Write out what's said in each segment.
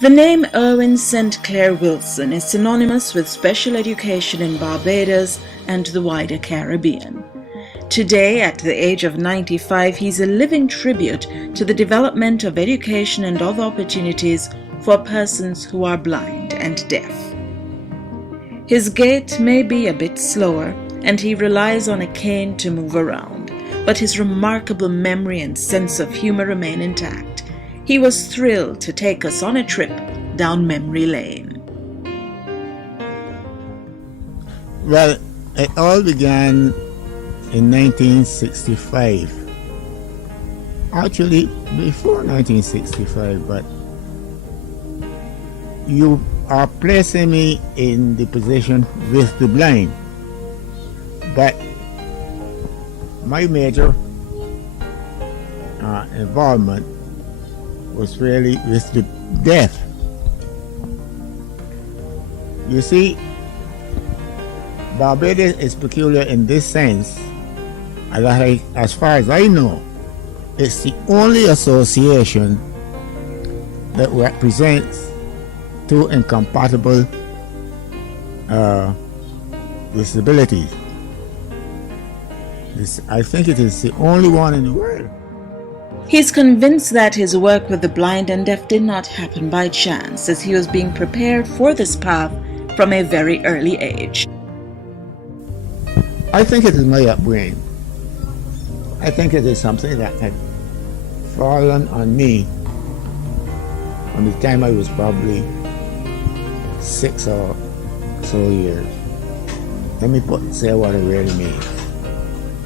The name Irving St. Clair Wilson is synonymous with special education in Barbados and the wider Caribbean. Today, at the age of 95, he's a living tribute to the development of education and other opportunities for persons who are blind and deaf. His gait may be a bit slower, and he relies on a cane to move around, but his remarkable memory and sense of humor remain intact. He was thrilled to take us on a trip down memory lane. Well, it all began in 1965. Actually, before 1965, but you are placing me in the position with the blind. But my major involvement was really with the deaf. You see, Barbados is peculiar in this sense, as far as I know, it's the only association that represents two incompatible disabilities. I think it is the only one in the world. He's convinced that his work with the blind and deaf did not happen by chance, as he was being prepared for this path from a very early age. I think it is my upbringing. I think it is something that had fallen on me from the time I was probably 6 or so years. Let me say what it really means.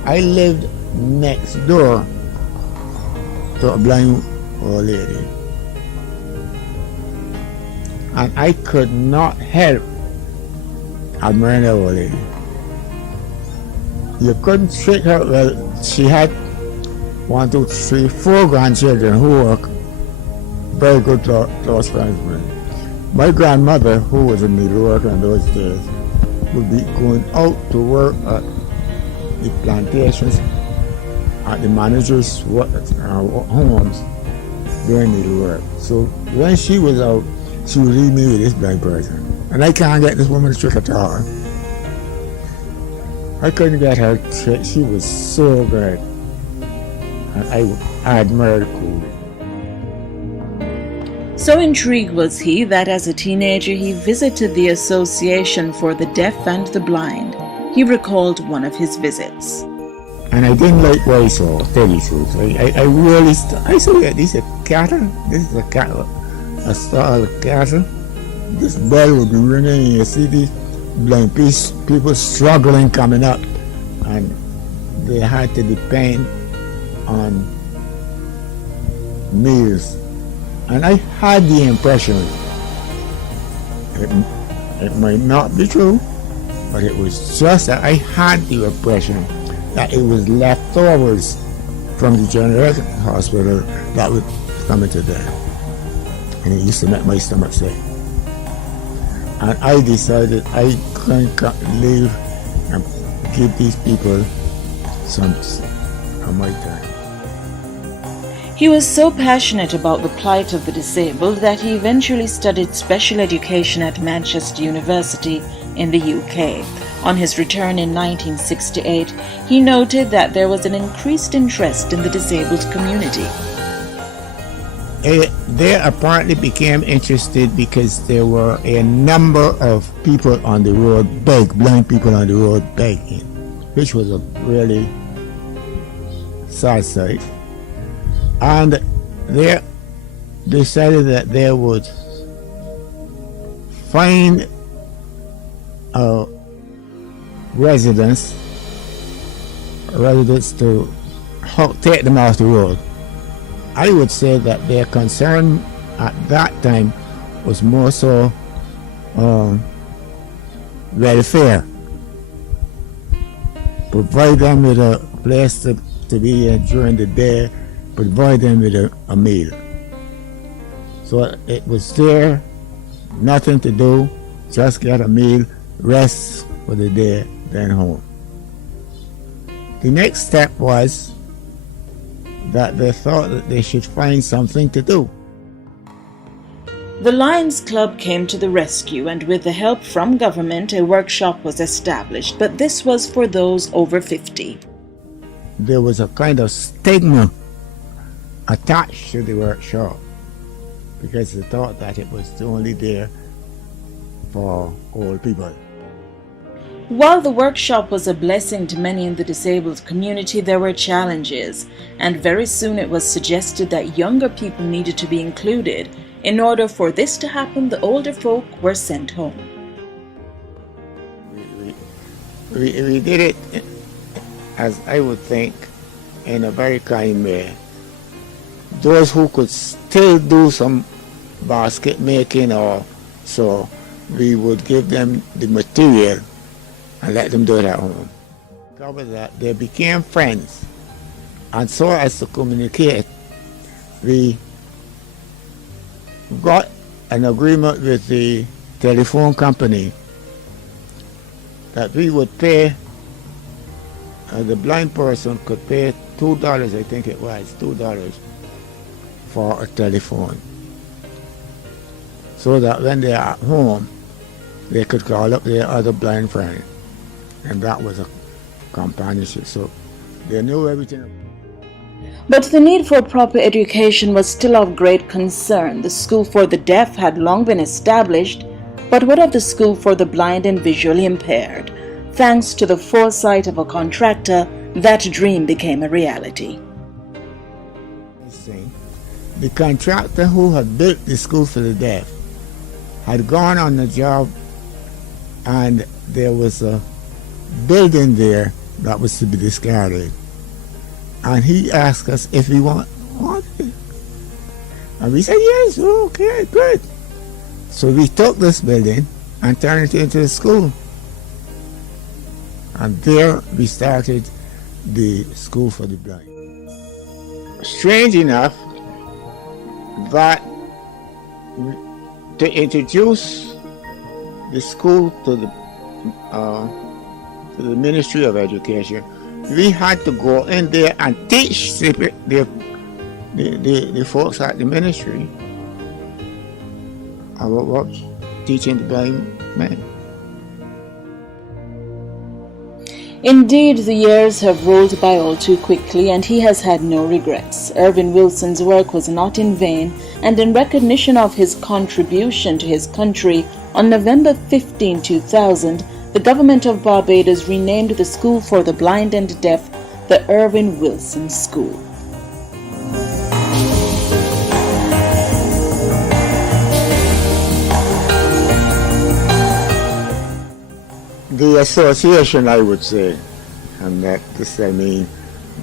I lived next door to a blind old lady, and I could not help admiring the old lady. You couldn't trick her. Well, she had 1, 2, 3, 4 grandchildren who were very good close friends with me. My grandmother, who was a needle worker in those days, would be going out to work at the plantations at the manager's homes doing needlework. So when she was out, she would leave me with this blind person. And I can't get this woman to trick at all. I couldn't get her trick. She was so good. And I admired her coolly. So intrigued was he that as a teenager he visited the Association for the Deaf and the Blind. He recalled one of his visits. And I didn't like what I saw, tell you the truth. I saw that this is a cattle. This is a cattle. A stall of cattle. This bell would be ringing, and you see these blind people struggling coming up, and they had to depend on meals. And I had the impression, it might not be true, but it was just that I had the impression that it was leftovers from the general hospital that would come into there. And it used to make my stomach sick. And I decided I couldn't leave and give these people some of my time. He was so passionate about the plight of the disabled that he eventually studied special education at Manchester University in the UK. On his return in 1968, he noted that there was an increased interest in the disabled community. They apparently became interested because there were a number of people on the road blind people on the road begging, which was a really sad sight. And they decided that they would find residents to take them off the road. I would say that their concern at that time was more so welfare. Provide them with a place to be in during the day, provide them with a meal. So it was there, nothing to do, just get a meal, rest for the day, then home. The next step was that they thought that they should find something to do. The Lions Club came to the rescue, and with the help from government, a workshop was established, but this was for those over 50. There was a kind of stigma attached to the workshop because they thought that it was only there for old people. While the workshop was a blessing to many in the disabled community, there were challenges, and very soon it was suggested that younger people needed to be included. In order for this to happen, the older folk were sent home. We did it, as I would think, in a very kind way. Those who could still do some basket making or so, we would give them the material and let them do it at home. Cover that, they became friends, and so as to communicate, we got an agreement with the telephone company that we would pay, the blind person could pay $2, I think it was, $2 for a telephone, so that when they are at home, they could call up their other blind friend, and that was a companionship, so they knew everything. But the need for proper education was still of great concern. The school for the deaf had long been established, but what of the school for the blind and visually impaired? Thanks to the foresight of a contractor, that dream became a reality. The contractor who had built the school for the deaf had gone on the job, and there was a building there that was to be discarded. And he asked us if we wanted it. And we said, yes, okay, good. So we took this building and turned it into a school. And there we started the school for the blind. Strange enough that to introduce the school to the Ministry of Education, we had to go in there and teach the folks at the ministry about what teaching the blind men. Indeed, the years have rolled by all too quickly, and he has had no regrets. Irving Wilson's work was not in vain, and in recognition of his contribution to his country, on November 15, 2000, the government of Barbados renamed the School for the Blind and Deaf the Irving Wilson School. The association, I would say, and that this I mean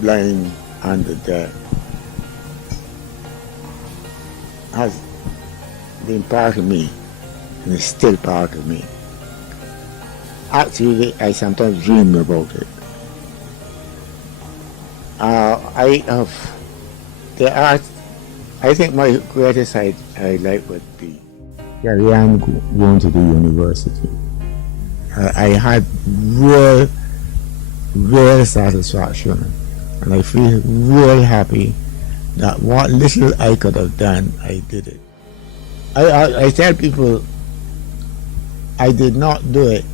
blind and the deaf, has been part of me and is still part of me. Actually, I sometimes dream about it. I think my greatest highlight would be carry on going to the university. I had real satisfaction, and I feel real happy that what little I could have done, I did it. I tell people I did not do it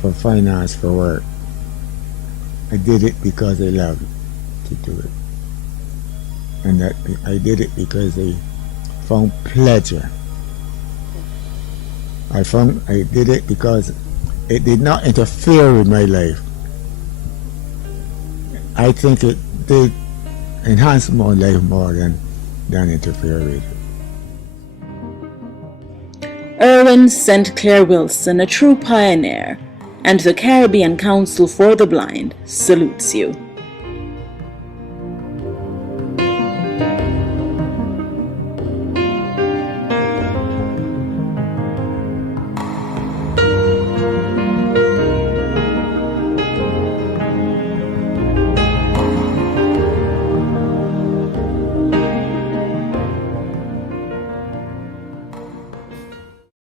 for finance, for work. I did it because I loved to do it, and that I did it because I found pleasure. I did it because it did not interfere with my life. I think it did enhance my life more than interfere with it. Irwin St. Clair Wilson, a true pioneer, and the Caribbean Council for the Blind salutes you.